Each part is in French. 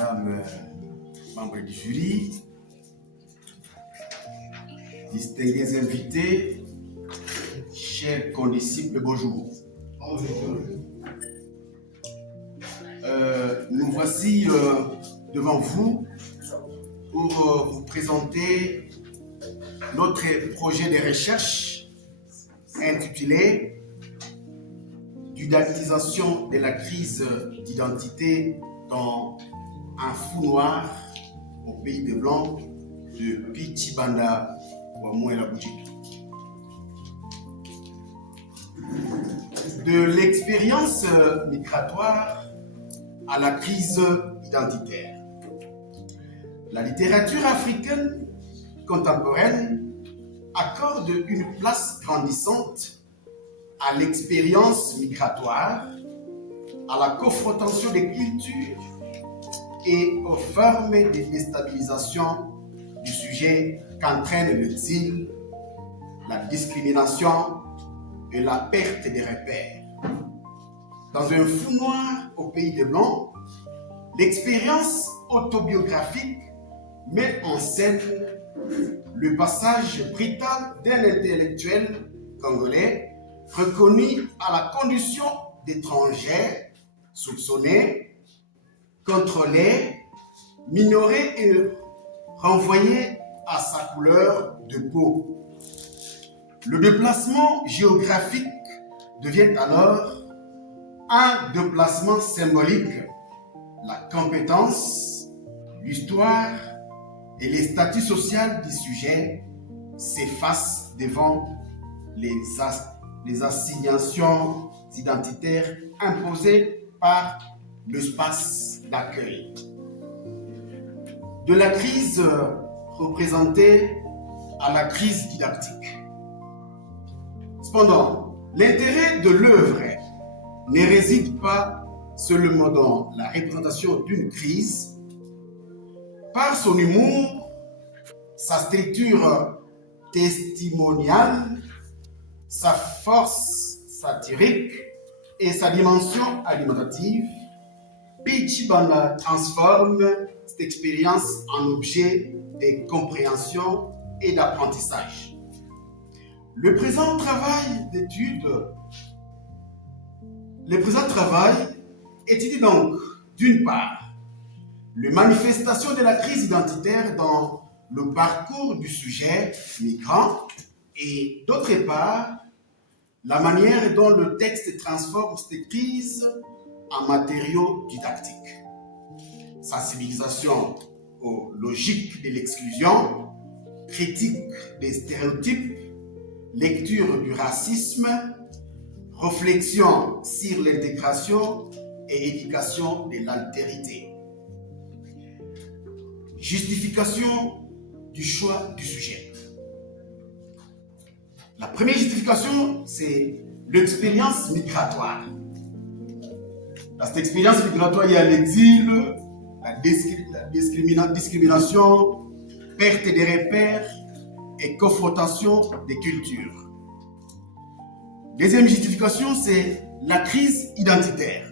Madame membre du jury, distingués invités, chers condisciples, bonjour. Nous voici devant vous pour vous présenter notre projet de recherche intitulé « Didactisation de la crise d'identité dans un fou noir au pays des Blancs » de Pichibanda Wamouela Boujitu. De l'expérience migratoire à la crise identitaire. La littérature africaine contemporaine accorde une place grandissante à l'expérience migratoire, à la confrontation des cultures et aux formes de déstabilisation du sujet qu'entraîne l'exil, la discrimination et la perte des repères. Dans un fou noir au pays des Blancs, l'expérience autobiographique met en scène le passage brutal d'un intellectuel congolais reconnu à la condition d'étranger, soupçonné, contrôlé, minoré et renvoyé à sa couleur de peau. Le déplacement géographique devient alors un déplacement symbolique. La compétence, l'histoire et les statuts sociaux du sujet s'effacent devant les assignations identitaires imposées par l'espace d'accueil. De la crise représentée à la crise didactique. Cependant, l'intérêt de l'œuvre ne réside pas seulement dans la représentation d'une crise. Par son humour, sa structure testimoniale, sa force satirique et sa dimension alimentative, Pichibanda transforme cette expérience en objet de compréhension et d'apprentissage. Le présent travail étudie donc, d'une part, les manifestations de la crise identitaire dans le parcours du sujet migrant et, d'autre part, la manière dont le texte transforme cette crise en matériau didactique. Sensibilisation aux logiques de l'exclusion, critique des stéréotypes, lecture du racisme, réflexion sur l'intégration et éducation de l'altérité. Justification du choix du sujet. La première justification, c'est l'expérience migratoire. Dans cette expérience migratoire, il y a l'exil, la discrimination, perte des repères et confrontation des cultures. Deuxième justification, c'est la crise identitaire.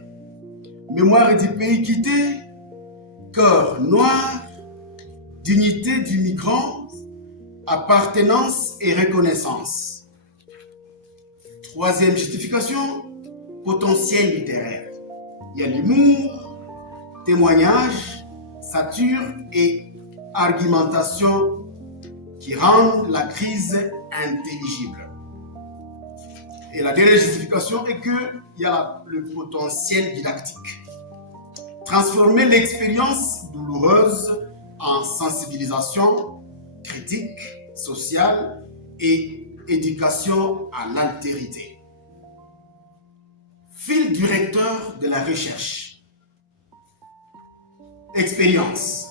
Mémoire du pays quitté, corps noir, dignité du migrant, appartenance et reconnaissance. Troisième justification, potentiel littéraire. Il y a l'humour, témoignage, satire et argumentation qui rendent la crise intelligible. Et la dernière justification est qu'il y a le potentiel didactique. Transformer l'expérience douloureuse en sensibilisation, critique, sociale et éducation à l'altérité. Fil directeur de la recherche. Expérience.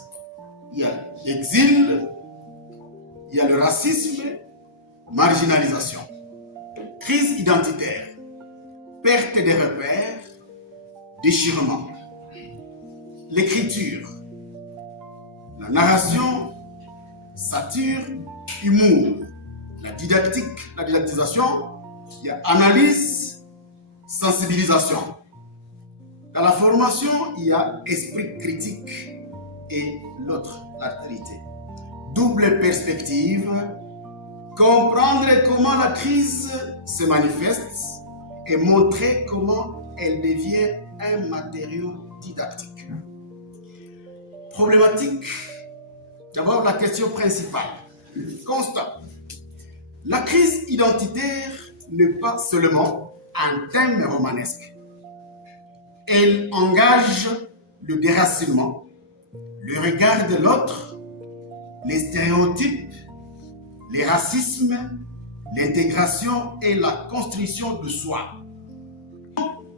Il y a l'exil, il y a le racisme, marginalisation. Crise identitaire, perte des repères, déchirement. L'écriture, la narration, satire, humour. La didactique, la didactisation, il y a analyse, sensibilisation. Dans la formation, il y a esprit critique, et l'autre, l'altérité. Double perspective, comprendre comment la crise se manifeste et montrer comment elle devient un matériau didactique. Problématique, d'abord la question principale. Constat. La crise identitaire n'est pas seulement un thème romanesque. Elle engage le déracinement, le regard de l'autre, les stéréotypes, les racismes, l'intégration et la construction de soi.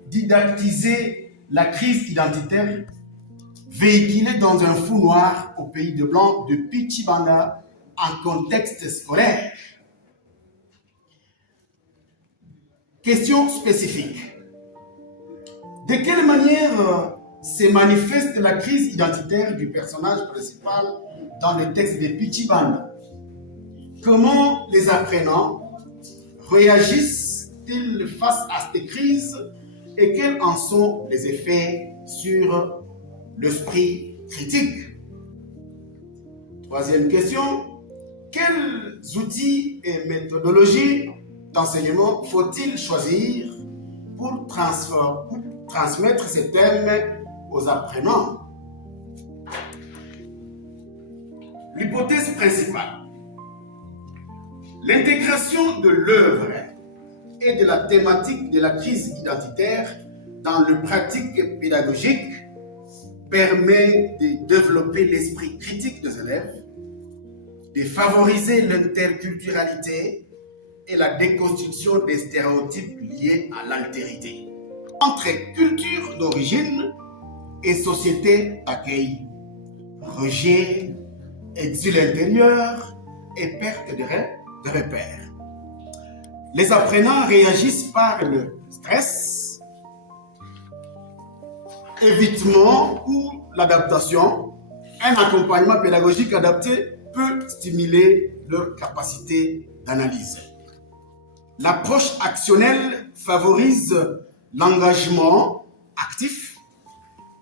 Didactiser la crise identitaire véhiculée dans un fou noir au pays de Blanc de Pichibanda en contexte scolaire. Question spécifique. De quelle manière se manifeste la crise identitaire du personnage principal dans le texte de Pichibanda? Comment les apprenants réagissent-ils face à cette crise et quels en sont les effets sur l'esprit critique? Troisième question, quels outils et méthodologies d'enseignement faut-il choisir pour transmettre ces thèmes aux apprenants? L'hypothèse principale. L'intégration de l'œuvre et de la thématique de la crise identitaire dans le pratique pédagogique permet de développer l'esprit critique des élèves, de favoriser l'interculturalité et la déconstruction des stéréotypes liés à l'altérité. Entre culture d'origine et société d'accueil, rejet, exil intérieur et perte de repères. Les apprenants réagissent par le stress, évitement ou l'adaptation. Un accompagnement pédagogique adapté peut stimuler leur capacité d'analyse. L'approche actionnelle favorise l'engagement actif,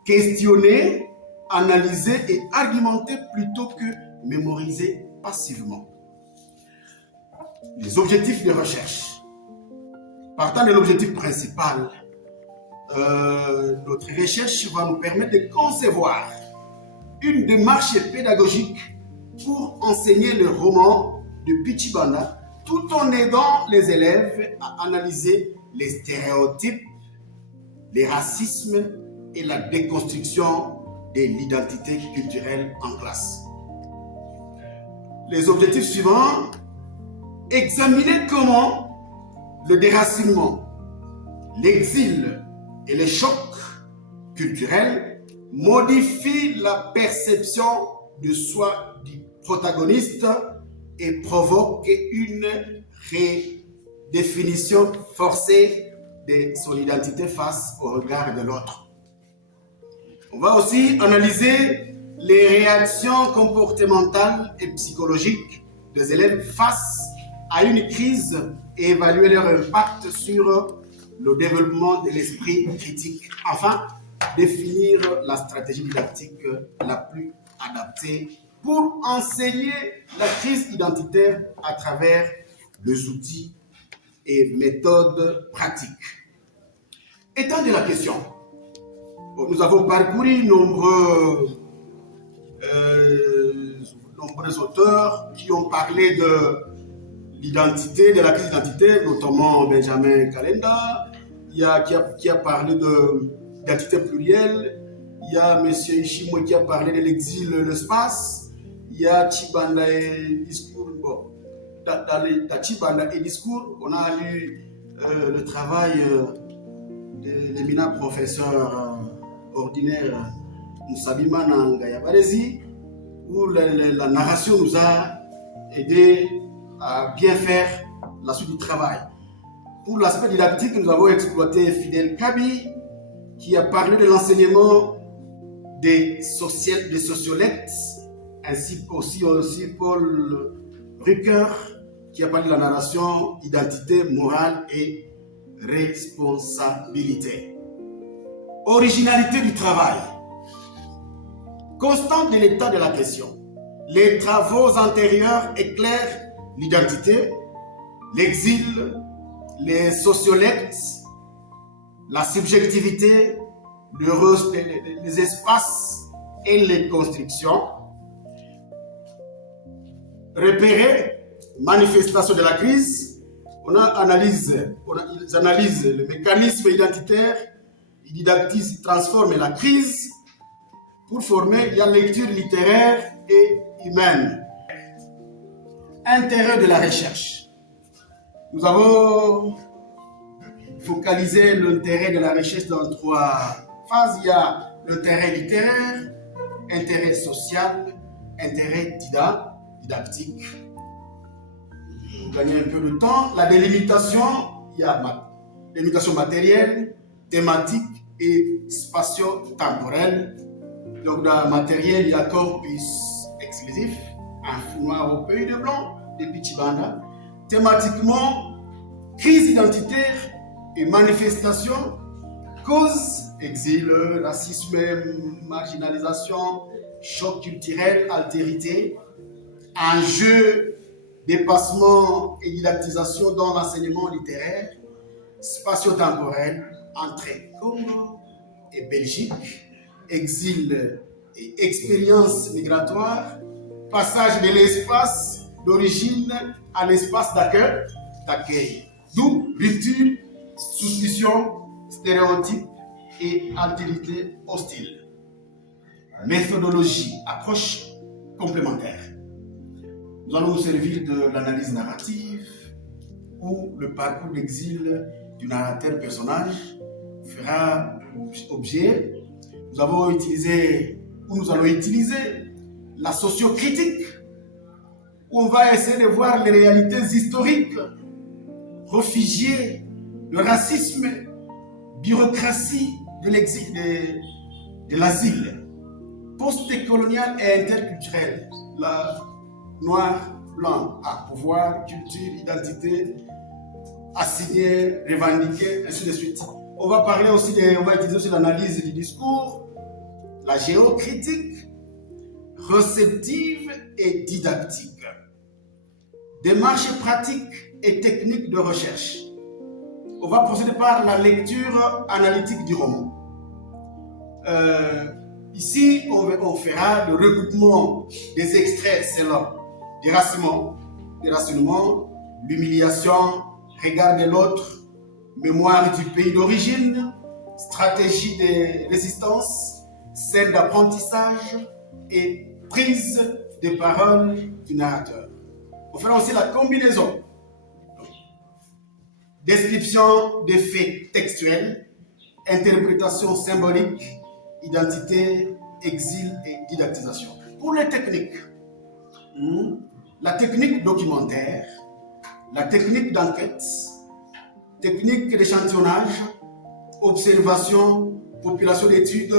questionner, analyser et argumenter plutôt que mémoriser passivement. Les objectifs de recherche. Partant de l'objectif principal, notre recherche va nous permettre de concevoir une démarche pédagogique pour enseigner le roman de Pichibanda tout en aidant les élèves à analyser les stéréotypes, les racismes et la déconstruction de l'identité culturelle en classe. Les objectifs suivants, examiner comment le déracinement, l'exil et les chocs culturels modifient la perception de soi du protagoniste et provoquent une redéfinition forcée de son identité face au regard de l'autre. On va aussi analyser les réactions comportementales et psychologiques des élèves face à une crise et évaluer leur impact sur le développement de l'esprit critique. Enfin, définir la stratégie didactique la plus adaptée pour enseigner la crise identitaire à travers les outils et méthodes pratiques. Étant de la question, nous avons parcouru nombreux auteurs qui ont parlé de l'identité, de la crise identitaire, notamment Benjamin Kalenda, qui a parlé d'identité plurielle, il y a M. Ishimwe qui a parlé de l'exil, l'espace, il y a Tshibanda et discours. Bon, dans Tshibanda et discours, on a lu le travail de l'éminent professeur ordinaire Moussabima Nangayabarezi, où la narration nous a aidé à bien faire la suite du travail. Pour l'aspect didactique, nous avons exploité Fidel Kabi, qui a parlé de l'enseignement des sociolectes, ainsi aussi Paul Ricoeur, qui a parlé de la narration, identité, morale et responsabilité. Originalité du travail. constante de l'état de la question. Les travaux antérieurs éclairent l'identité, l'exil, les sociolectes, la subjectivité, les espaces et les constructions. Repérer, manifestation de la crise, ils analysent le mécanisme identitaire, ils transforment la crise pour former la lecture littéraire et humaine. Intérêt de la recherche. Nous avons focalisé l'intérêt de la recherche dans 3 phases. Il y a l'intérêt littéraire, intérêt social, intérêt didactique. Pour gagner un peu de temps, la délimitation, il y a délimitation matérielle, thématique et spatio-temporelle. Donc dans le matériel, il y a corpus exclusif, un fou noir au pays de blanc, des Pichibanda. Thématiquement, crise identitaire et manifestation, cause, exil, racisme, marginalisation, choc culturel, altérité, enjeu, dépassement et didactisation dans l'enseignement littéraire, spatio-temporel, entre Congo et Belgique, exil et expérience migratoire, passage de l'espace d'origine à l'espace d'accueil. D'où rupture, suspicion, stéréotype et altérité hostile. Méthodologie, approche complémentaire. Nous allons nous servir de l'analyse narrative où le parcours d'exil du narrateur personnage fera objet. Nous allons utiliser la sociocritique où on va essayer de voir les réalités historiques, réfugiés, le racisme, bureaucratie de l'exil, de l'asile, post-colonial et interculturel, la noir, blanc, à pouvoir, culture, identité, assigner, revendiquer, ainsi de suite. On va parler aussi on va utiliser aussi l'analyse du discours, la géocritique, réceptive et didactique. Démarche pratique et technique de recherche. On va procéder par la lecture analytique du roman. Ici, on fera le regroupement des extraits selon déracinement, l'humiliation, regard de l'autre, mémoire du pays d'origine, stratégie de résistance, scène d'apprentissage et prise de parole du narrateur. On fera aussi la combinaison. Description des faits textuels, interprétation symbolique, identité, exil et didactisation. Pour les techniques, la technique documentaire, la technique d'enquête, technique d'échantillonnage, observation, population d'études,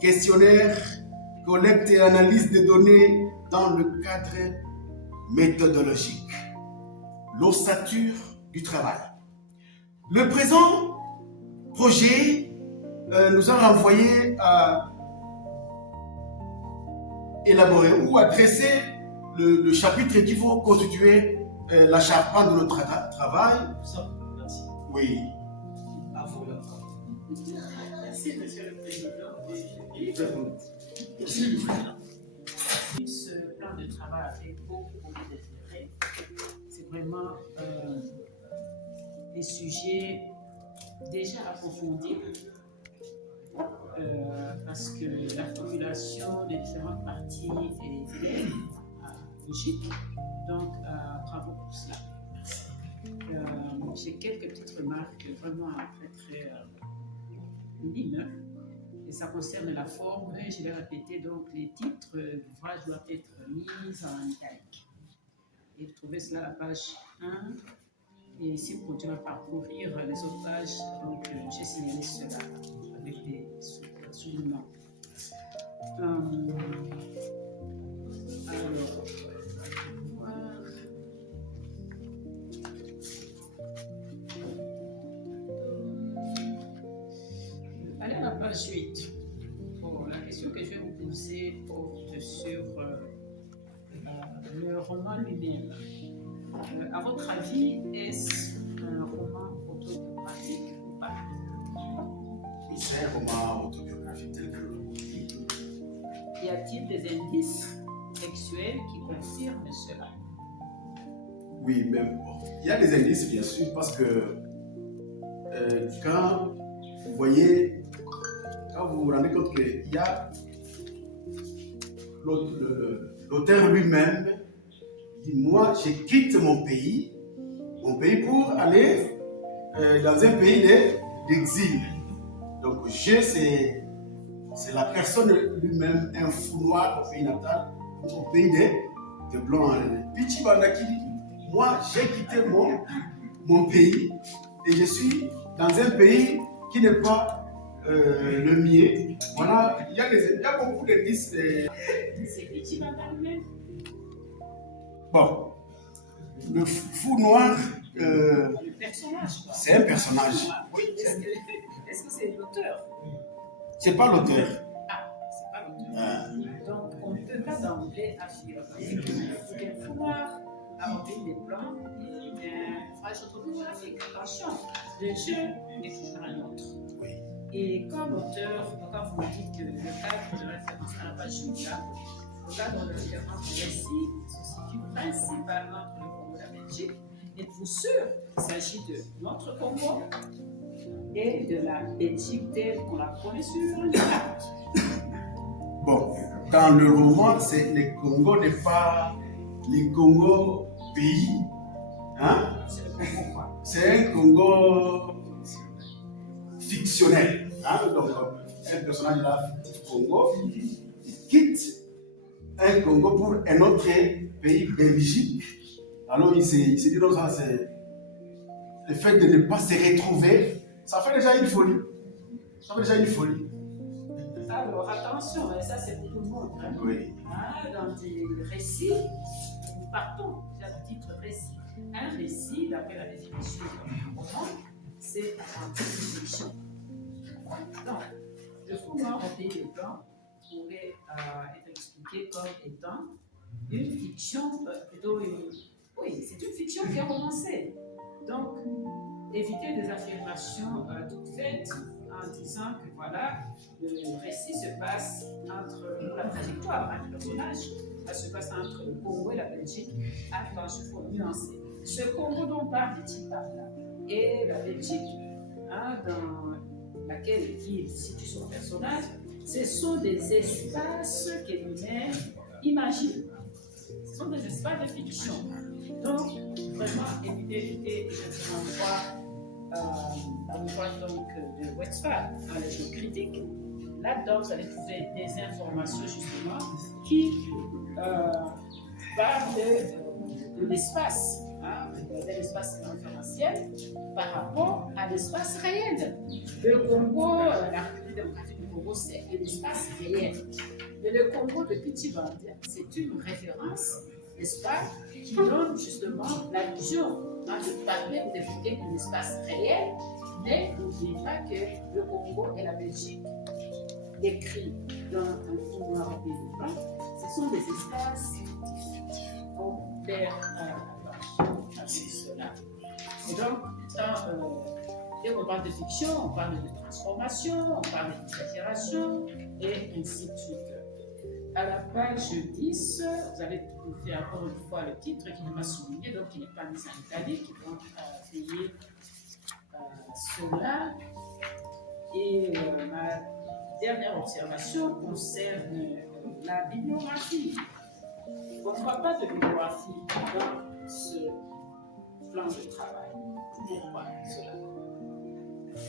questionnaire, collecte et analyse des données dans le cadre méthodologique. L'ossature du travail. Le présent projet nous a renvoyé à élaborer ou à dresser le chapitre qui va constituer la charpente de notre travail. Merci. Oui. À vous la parole. Merci, Monsieur le Président. Ce plan de travail a fait beaucoup d'intérêt. C'est vraiment des sujets déjà approfondis parce que la formulation des différentes parties est claire, logique. Donc, bravo pour cela. J'ai quelques petites remarques vraiment très minimes. Et ça concerne la forme. Je vais répéter donc les titres d'ouvrages doivent être mis en italique. Et vous trouvez cela à la page 1. Et si vous continuez à parcourir les autres pages, donc j'ai signalé cela avec des soulignements. Alors, allez à la page 8 pour la question que je vais vous poser porte sur le roman lui-même. À votre avis, est-ce un roman autobiographique ou pas? C'est un roman autobiographique tel que le Y a-t-il des indices textuels qui confirment cela? Oui, mais bon, il y a des indices, bien sûr, parce que quand vous voyez, quand vous vous rendez compte qu'il y a l'auteur lui-même, dit, moi, je quitte mon pays pour aller dans un pays d'exil. Donc, c'est la personne lui-même, un fou noir au pays natal, au pays des Blancs. Pichi Bandaki dit, moi, j'ai quitté mon pays et je suis dans un pays qui n'est pas le mien. Voilà, il y a beaucoup d'indices. C'est Pichi Banda lui-même? Bon, le fou noir, Le personnage, quoi. c'est un personnage. Oui, Est-ce que c'est l'auteur? c'est pas l'auteur. Ah, c'est pas l'auteur. Donc, on ne peut pas d'emblée affirmer que le pouvoir a envie des plans d'un ouvrage autobiographique. Attention, le jeu est toujours un autre. Oui. Et comme auteur, quand vous me dites que le cadre de référence à la page suivante, le cadre de référence du récit se situe principalement entre le Congo et la Belgique, êtes-vous sûr qu'il s'agit de notre Congo et de la Belgique telle qu'on la connaît sur une carte? Bon, dans le roman, le Congo n'est pas le Congo pays. Hein? C'est le Congo quoi? C'est un Congo fictionnel. Hein? Donc, un personnage là, fictif Congo, quitte un Congo pour un autre pays, Belgique. Alors, il s'est dit, non, ça, c'est le fait de ne pas se retrouver, ça fait déjà une folie. Ça fait déjà une folie. Alors attention, ça c'est pour tout le monde. Hein? Oui. Ah, dans des récits, nous partons déjà du titre récit. Un récit, d'après la définition du roman, c'est un type de fiction. Donc, le fou noir au pays des Blancs pourrait être expliqué comme étant une fiction, plutôt une. Oui, c'est une fiction qui est romancée. Donc, éviter des affirmations toutes faites en disant que voilà, le récit se passe entre la trajectoire du personnage, ça se passe entre le Congo et la Belgique. Attention, il faut nuancer. Ce Congo dont parle Tibanda et la Belgique, hein, dans laquelle il situe son personnage, ce sont des espaces que lui-même imagine. Ce sont des espaces de fiction. Donc, vraiment, éviter, je l'ouvrage donc de Westphal, dans les jeux critiques. Là-dedans, vous allez trouver des informations justement qui parlent de l'espace, hein, de l'espace référentiel par rapport à l'espace réel. Le Congo, la République démocratique du Congo, c'est un espace réel. Mais le Congo de Petit-Bandia, c'est une référence, n'est-ce pas, qui donne justement l'allusion de parler ou d'évoquer un espace réel, mais n'oubliez pas que le Congo et la Belgique, décrits dans un fond noir au pays de blanc, ce sont des espaces fictifs. On perd avec cela. Et donc, dès qu'on parle de fiction, on parle de transformation, on parle d'exagération, et ainsi de suite. À la page 10, vous allez trouver encore une fois le titre qui n'est pas souligné, donc qui n'est pas mis en italique, donc payer cela. Et ma dernière observation concerne la bibliographie. On ne voit pas de bibliographie dans ce plan de travail. Pourquoi cela?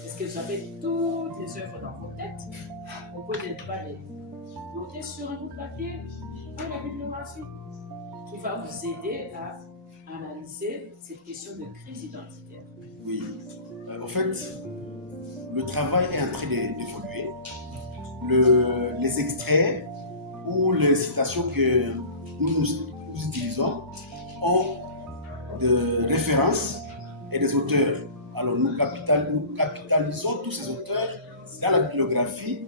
Est-ce que vous avez toutes les œuvres dans vos têtes? Vous pouvez pas les noter sur un bout de papier pour la bibliographie qui va vous aider à analyser cette question de crise identitaire. Oui. En fait, le travail est en train d'évoluer. Les extraits ou les citations que nous utilisons ont de références et des auteurs. Alors nous capitalisons tous ces auteurs dans la bibliographie,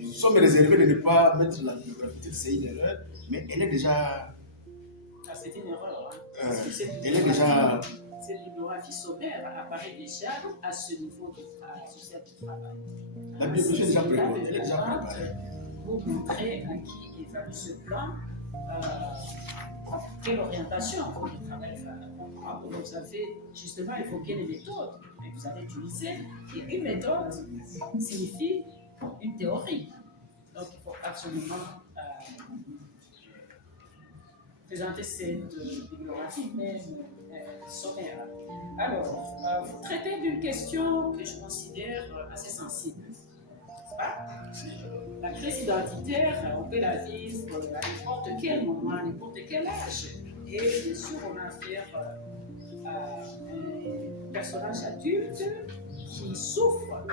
nous sommes réservés de ne pas mettre la biographie, c'est une erreur, mais elle est déjà. Ah, c'est une erreur. Hein. Euh, Parce que elle est déjà. cette biographie sommaire apparaît déjà à ce niveau de travail, sur cette travail. La biographie est déjà préparée. Elle est déjà préparée. Vous montrer à qui évalue ce plan, quelle orientation votre travail va. Vous avez justement évoqué les méthodes que vous allez utiliser. Et une méthode signifie une théorie. Donc il faut absolument présenter cette bibliographie, mais sommaire. Alors, vous traitez d'une question que je considère assez sensible. La crise identitaire, on peut la vivre à n'importe quel moment, à n'importe quel âge. Et bien sûr, on a affaire à un personnage adulte qui souffre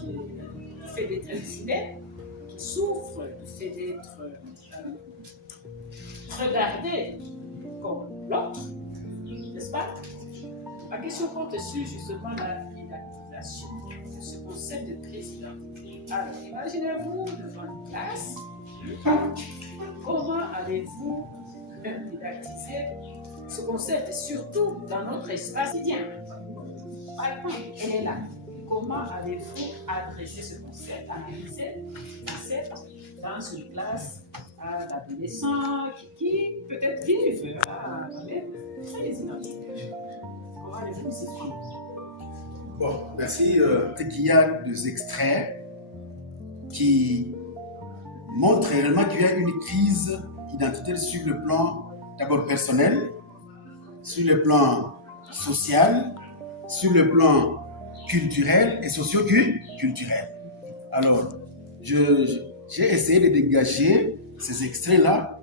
du fait d'être incident, qui souffre du fait d'être regardé comme l'autre, n'est-ce pas? La question porte sur justement la didactisation de ce concept de crise identitaire. Alors, imaginez-vous devant une classe, comment allez-vous didactiser ce concept, surtout dans notre espace quotidien? Elle est là. Comment allez-vous adresser ce concept, analyser ce concept dans une classe d'adolescents qui peut-être vivent dans les crises identitaires? Comment allez-vous s'y prendre? Bon, merci. Peut-être qu'il y a des extraits qui montrent réellement qu'il y a une crise identitaire sur le plan d'abord personnel, sur le plan social, sur le plan culturel et socio-culturel. Alors, j'ai essayé de dégager ces extraits-là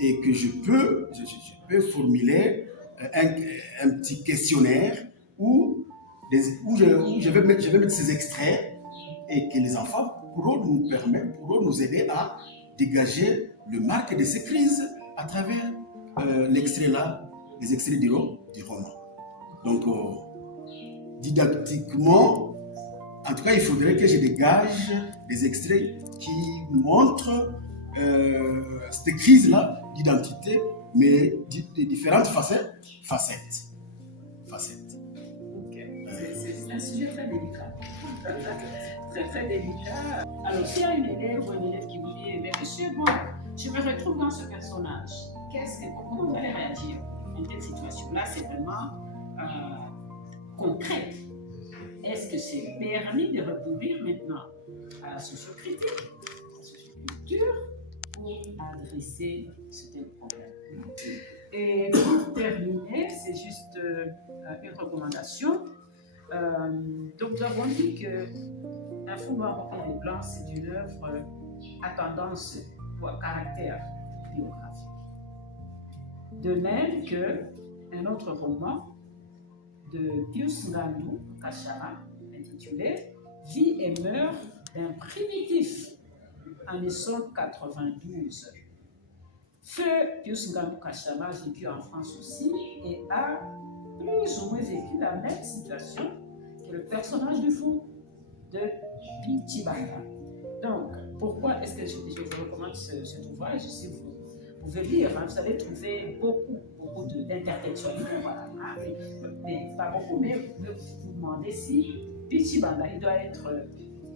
et que je peux formuler un petit questionnaire où je vais mettre ces extraits et que les enfants pourront nous aider à dégager le marque de ces crises à travers l'extrait-là, les extraits du roman. Donc, didactiquement, en tout cas, il faudrait que je dégage des extraits qui montrent cette crise-là d'identité, mais de différentes facettes. Okay. C'est un sujet très délicat. Très délicat. Alors, s'il y a une élève ou un élève qui vous dit, mais monsieur, bon, je me retrouve dans ce personnage, comment vous allez réagir à une telle situation? Là, c'est vraiment concret. Est-ce que c'est permis de recourir maintenant à la sociocritique, à la socioculture, pour adresser ce tel problème? Et pour terminer, c'est juste une recommandation. Donc, nous avons dit que Un fou noir rempli de blanc, c'est une œuvre à tendance ou à caractère biographique. De même qu'un autre roman de Pius Ngandou Kachama, intitulé Vie et meurt d'un primitif, en 1992. Feu Pius Ngandou Kachama a vécu en France aussi et a plus ou moins vécu la même situation que le personnage du fou de Pichibanda. Donc, pourquoi est-ce que je vous recommande cet ouvrage? Si vous pouvez lire, vous allez trouver beaucoup d'intertextualité, voilà. Mais pas beaucoup, mais vous vous demandez si Pichibanda, il doit être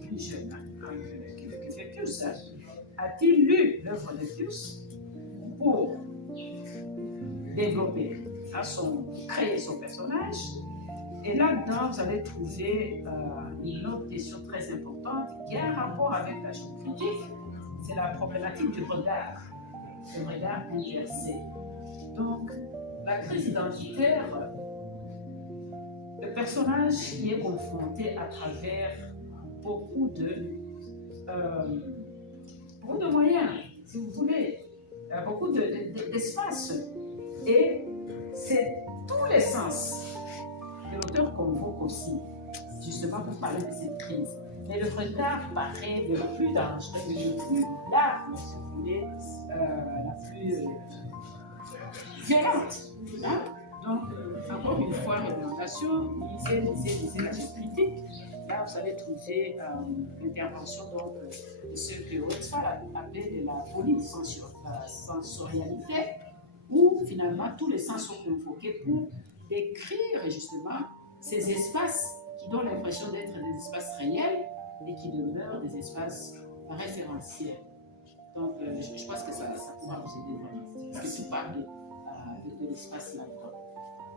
plus jeune que fait Pius. A-t-il lu l'œuvre de Pius pour développer, créer son personnage? Et là-dedans, vous allez trouver une autre question très importante qui a un rapport avec la chose critique, c'est la problématique du regard, le regard inversé. Donc, la crise identitaire, le personnage y est confronté à travers beaucoup de moyens, si vous voulez, beaucoup d'espace. Et c'est tous les sens que l'auteur convoque aussi, justement pour parler de cette crise. Mais le regard paraît le plus dangereux, le plus large, si vous voulez, la plus violente. Hein? Donc, encore une fois, recommandation, lisez la critique. Là, vous allez trouver l'intervention de ce que Westphal appelait de la polysensorialité, où finalement tous les sens sont convoqués pour décrire justement ces espaces qui donnent l'impression d'être des espaces réels et qui demeurent des espaces référentiels. Donc, je pense que ça pourra vous aider vraiment. Parce que tu parles de l'espace là-dedans.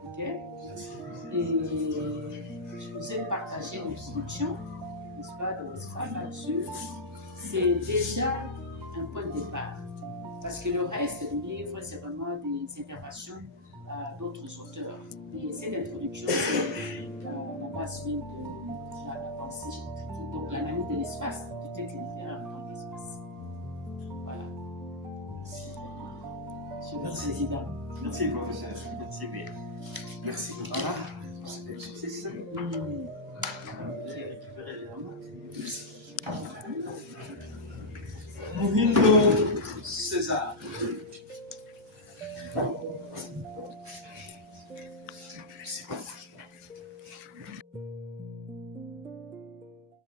OK? Et je vous ai partagé une introduction, n'est-ce pas, de Westphal là-dessus. C'est déjà un point de départ. Parce que le reste du livre, c'est vraiment des interventions d'autres auteurs. Et cette introduction, c'est la base même de la pensée géocritique. Donc, l'analyse de l'espace, du texte littéraire dans l'espace. Voilà. Monsieur le Président. Merci, professeur. Merci bien. Merci. Voilà. C'est ça. J'ai récupéré les remarques. Merci. Muhindo César.